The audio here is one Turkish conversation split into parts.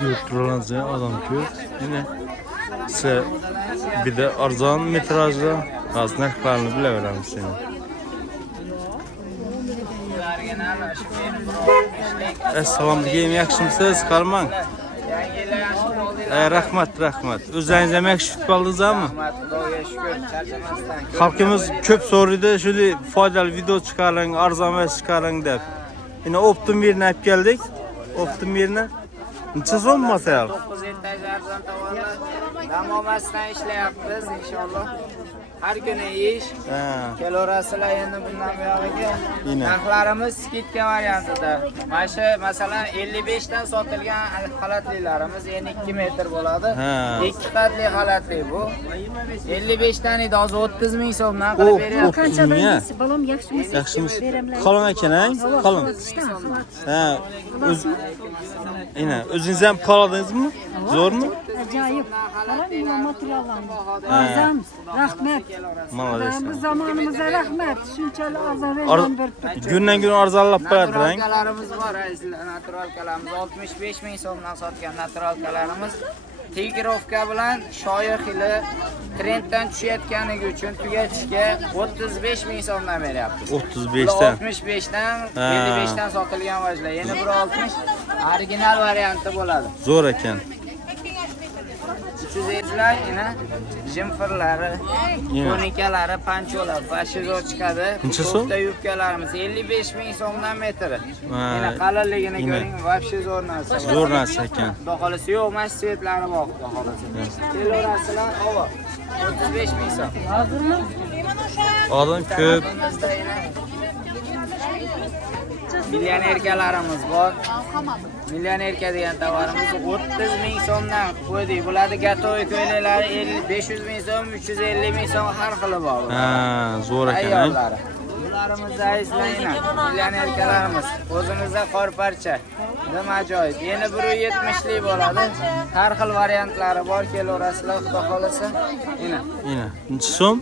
Götürülen adam köp. Yine size bir de arzan metrajda az narxlarını bileverem seni. Assalomu alaykum, yaxshimisiz? Qalmang. Rahmat. O'zingiz ham yaxshi tutib oldingizmi? Xudoga shukr, charchamasdan. Xalqimiz ko'p so'raydi, shunday foydali video chiqaring, arzon va chiqaring deb. Yine optim yerine olib keldik. Optim yerine. Necha so'm material? 900 arzon tovarlar. Dam olmasdan ishlayapmiz inshaalloh. Har kuni ish. Kelorasizlar endi bundan buyog'iga. Narxlarimiz skitka variantida. Mana shu masalan 55 dan sotilgan xalatlilarimiz endi 2 metr bo'ladi. 2 qatli xalatli bu. 55 dan edi, hozir 30 ming so'mdan qilib beryapmiz. Qanchadan Balam yaxshimisiz? Yaxshimiz. Qalin ekan, qalin. Ha, yine o'zingiz ham qoladingizmi? Zo'rmi? Ajoyib. Qarang, materiallarni. Arzon, rahmat. Молодец. Biz zamonimizga rahmat. Shunchalik arzon berib. Gündan-gün arzonlab qo'yadi-rang. Naturalkalarimiz bor, azizlar. Naturalkalarimiz 65 ming so'mdan sotgan naturalkalarimiz. Tigirovka bilan shoir xili trenddan tushayotganligi uchun tugatishga 35 ming so'mdan beryapmiz. 35 dan. 65 dan 55 dan sotilgan vajlar. Yana 160 original varianti bo'ladi. Zo'r ekan. 350lar yana jimfirlari, konikalari, pancholar, bashizor chiqadi. Bitta yubkalarimiz 55 ming so'mdan metri. Yana qalinligini ko'ring, вообще zo'r narsa. Zo'r narsa ekan. Xudo xolasa yo'q, mana svetlari bor, xudo xolasa. Kelorasilar, ova 35 ming so'm. Hozirmi? Odam ko'p. Millionerkalarimiz bor. Millionerka degan tovarimiz 30 ming so'mdan qo'ydik. Bularni gatoy ko'ylaklari 500 ming so'm, 350 ming so'm har xili bor. Zo'r ekan. Bularimiz azizlayna, millionerkalarimiz. O'zimizda qor parcha. Nim ajoyib. Yana 170 lik bo'ladi. Har xil variantlari bor, kelaverasizlar, xudo xolasa. Yana. Necha so'm?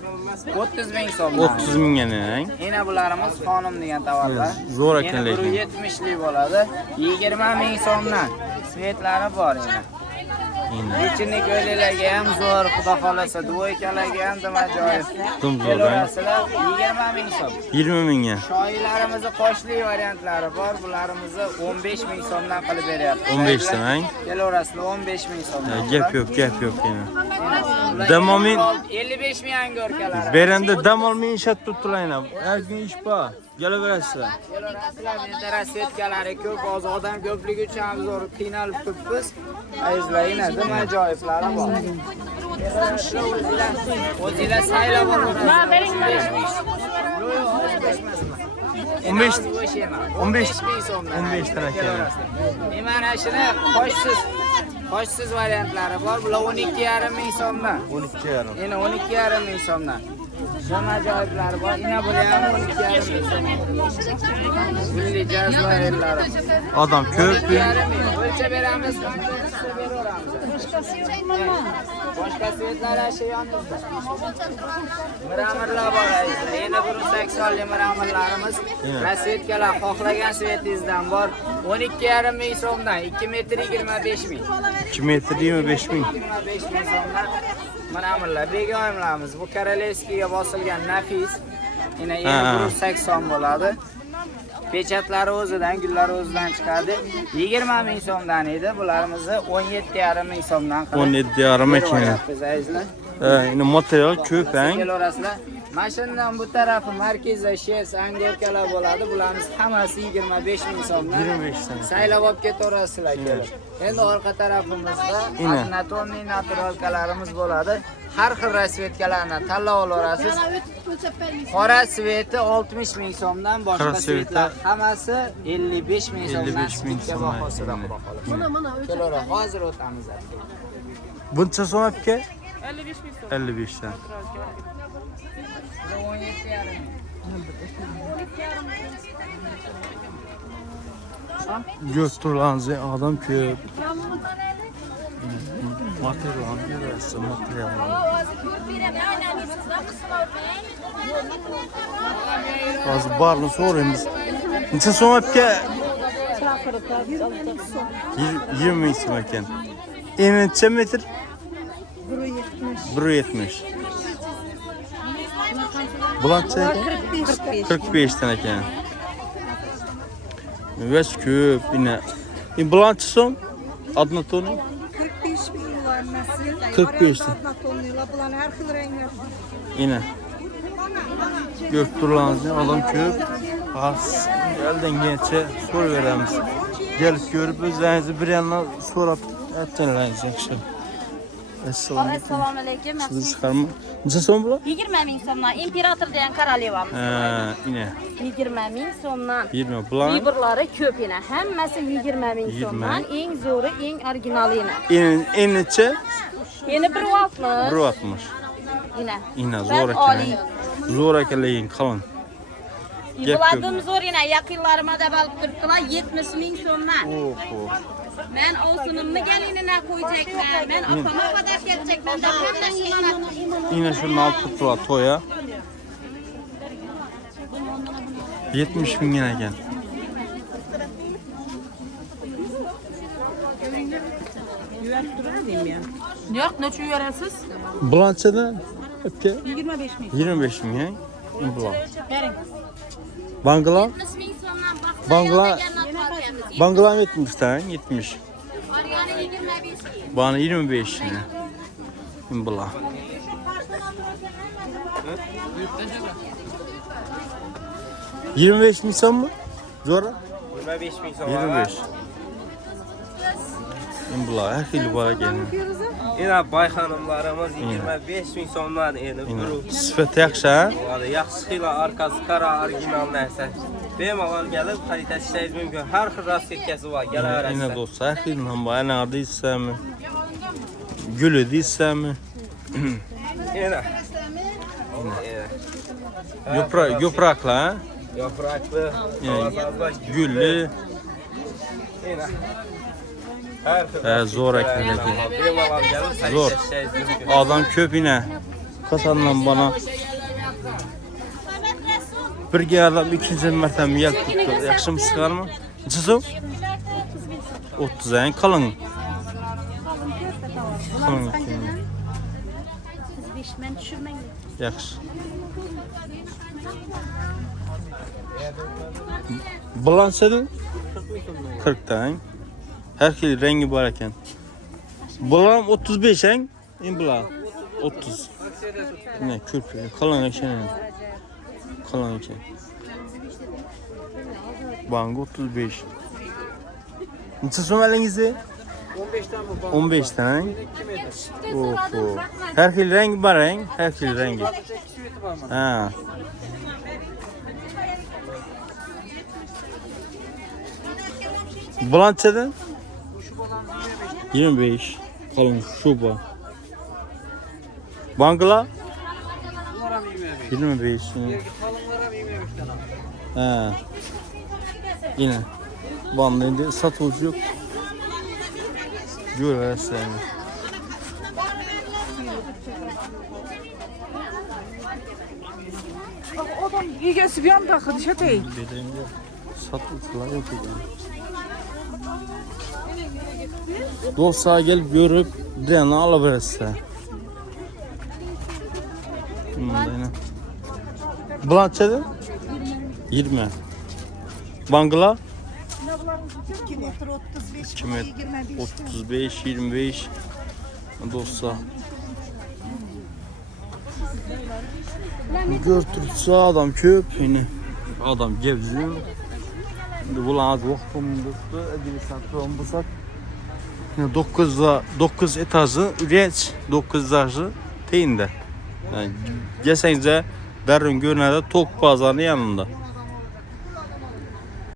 30 ming so'm. 30 ming yana. Yana bularimiz xonim degan tovarlar. Zo'r ekan lekin. 170 lik bo'ladi. 20 ming so'mdan svetlari bor yana. Ichini ko'ylalarga ham zo'r, xudo xolasa, duvoykalarga ham dim ajoyib. Kelorasizlar 20 ming so'm. 20 mingga. Shoylarimizni qo'shli variantlari bor. Bularimizni 15 ming so'mdan qilib beryapmiz. 15 dan. Kelorasizlar 15 ming so'mdan. Gap yo'q yana. Dam olmay 55 ming angorkalar. beranda dam olmay ishlab turibdilar. Har kun ish bor. Kelaverasizlar. Kelorasizlar, menda rasvetkalari ko'p, hozir odam ko'pligi uchun ham zo'r qiynalib turibmiz. Azizlar, yana dim ajoyiblari bor. O'zinglar saylab olasiz. Ma bering. 15 ming so'mdan. 15 dan ekan. Mana shuni qo'shsiz variantlari bor. Bular 12,5 ming so'mdan. 12,5. Yana 12,5 ming so'mdan. Dim ajoyiblari bor. Yana bular ham 12,5 ming so'mdan. Bunday jazloyarlar. Odam ko'p. O'lchab beramiz, boshqa svetlar shu yonimizda. Miramirlar bor azizlar. Yana 180 lik miramirlarimiz. Rasvetkalar xohlagan svetingizdan bor. 12,5 ming so'mdan, 2 metr 25 ming. 2 metr 25 ming. 25 ming so'mdan miramirlar. Begoyimlarimiz. Bu Korolevskiga bosilgan nafis. Yana 180 bo'ladi. Pechatlari o'zidan, gullari o'zidan chiqadi. 20 ming so'mdan edi. Bularimizni 17,5 ming so'mdan qilib. 17,5 ekan. Yine material ko'p, Kelorasizlar. Mashinadan bu tarafi markazda shes angorkalar bo'ladi. Bularimiz hammasi 25 ming so'mdan. 25 dan. Saylab olib ketaverasizlar kelib. Endi orqa tarafimizda natoniy naturalkalarimiz bo'ladi. Har xil rasvetkalarni tanlab olasiz. Qora sveti 60 ming so'mdan, boshqa svetlar hammasi 55 ming so'mdan. 55 ming so'm. Mana Kelora, hozir o'tamiz. Buncha so'm aka? 55 ming so'm. 55 dan. 17,5. Götürülen adam köp. Material görürse material. Az barını sorayım biz. Neçe so'm aka? Ahırda 20 bin so'm ekan. Eni necha metr? 170. 170. Bulancha ekan? 45 dan ekan. Veç ko'p yine. Bulancha so'm? Adna tonu? 45 bin var nasıl? 45 Adna tonuyla bulan her xil renkler. Yine. Görüp durlarınız adam köp. Az elden geçe soru veremiz. Gelip görüp özlerinizi bir yandan sorup ettenleriniz yakşı. Assalamu alaikum. Assalomu alaykum. Siz çıkarma. Neçe so'm bular? 20 ming so'mdan imperator degan korolevamiz. Yine. 20 ming so'mdan. 20 bular. Biberlari ko'p yana. Hammasi 20 ming 20. so'mdan. Eng zo'ri, eng originalini. En neçe? Yeni 160. 160. Yine. Yine Ben zor oliy. ekan. Zor ekanligin qalin. Gap ko'p. Bulardim zo'r yana. Yaqinlarimga deb olib turibdilar 70 ming so'mdan. Oho. Men ovsinimni gelinine qo'yjakman. Men opama qadar keljakman deb hammasiga Yine şunu alıp tuttular toya. 70 bin yine ekan. Yo'q, necha yuvarasiz? Bulanchada öpke 25 bin. 25 bin ya. Bulan. Bering. Bangla 70 ming so'mdan baxtli Bangla- degandan qolganmiz. Bangla 70 tane 70. Organi 25 ming. Bana 25 yine. Bulan. ...25 bin son mu? Zora? 25 bin so'm. 25. Bulan her xil bora gelin. Yine bay hanımlarımız 25 bin so'mdan endi bir. Sifat yaxshi ha? Valla yaxshi xila arkası kara orijinal narsa. Bemalol gelip kalite işleyiz mümkün. Her xil rasketkesi var. Yine Gelaverasizlar. do'st her xil ham bor. Anar deysizmi? Guli deysizmi? Yine. Yo'praklar ha? Yapraklı. Yine Havasazlar. gulli. Yine. Her xil. Zo'r ekan lekin. Bemalol gelip Zo'r. kalite işleyiz mümkün. Adam ko'p yine. Kasandan bana bir adam ikinci mertebe gelip tuttu. Yaxshi mı çıkar mı? Neçe so'm? 30 en kalın. Kalın ekan. 35 men tushirmang. Yaxshi. Bulanchada 40 tane. Her xil rengi bor ekan. Bular 35 en. Bular 30. Ne körpe. Kalın ekan. Kalın ekan. Bang 35. Neçe so'm elingizde? 15 tane. Oho. Her xil rengi bor en. Her xil rengi. Ha. Bulanchada 25. Kalın şuba. Bangla 25. Ha. Yine. Bandında satılış yok. Görürsün. Adam egesi bir anda takıldı şatay. Dediğimde satılışlar yok. Dostlar gelip görüp diğerini alabilirsin. Bulanchada 20. Bangla 2 metre 35 2 metre 35 25 dostlar. Götürürse adam köp yine. Adam geziyor. Şimdi bulan az vaktim tuttu. Edili satıyorum bu sat. 9 etajı üreç 9 etajı teyinde. Yani geçsenize Darın Görnədə Tok Bazarının yanında.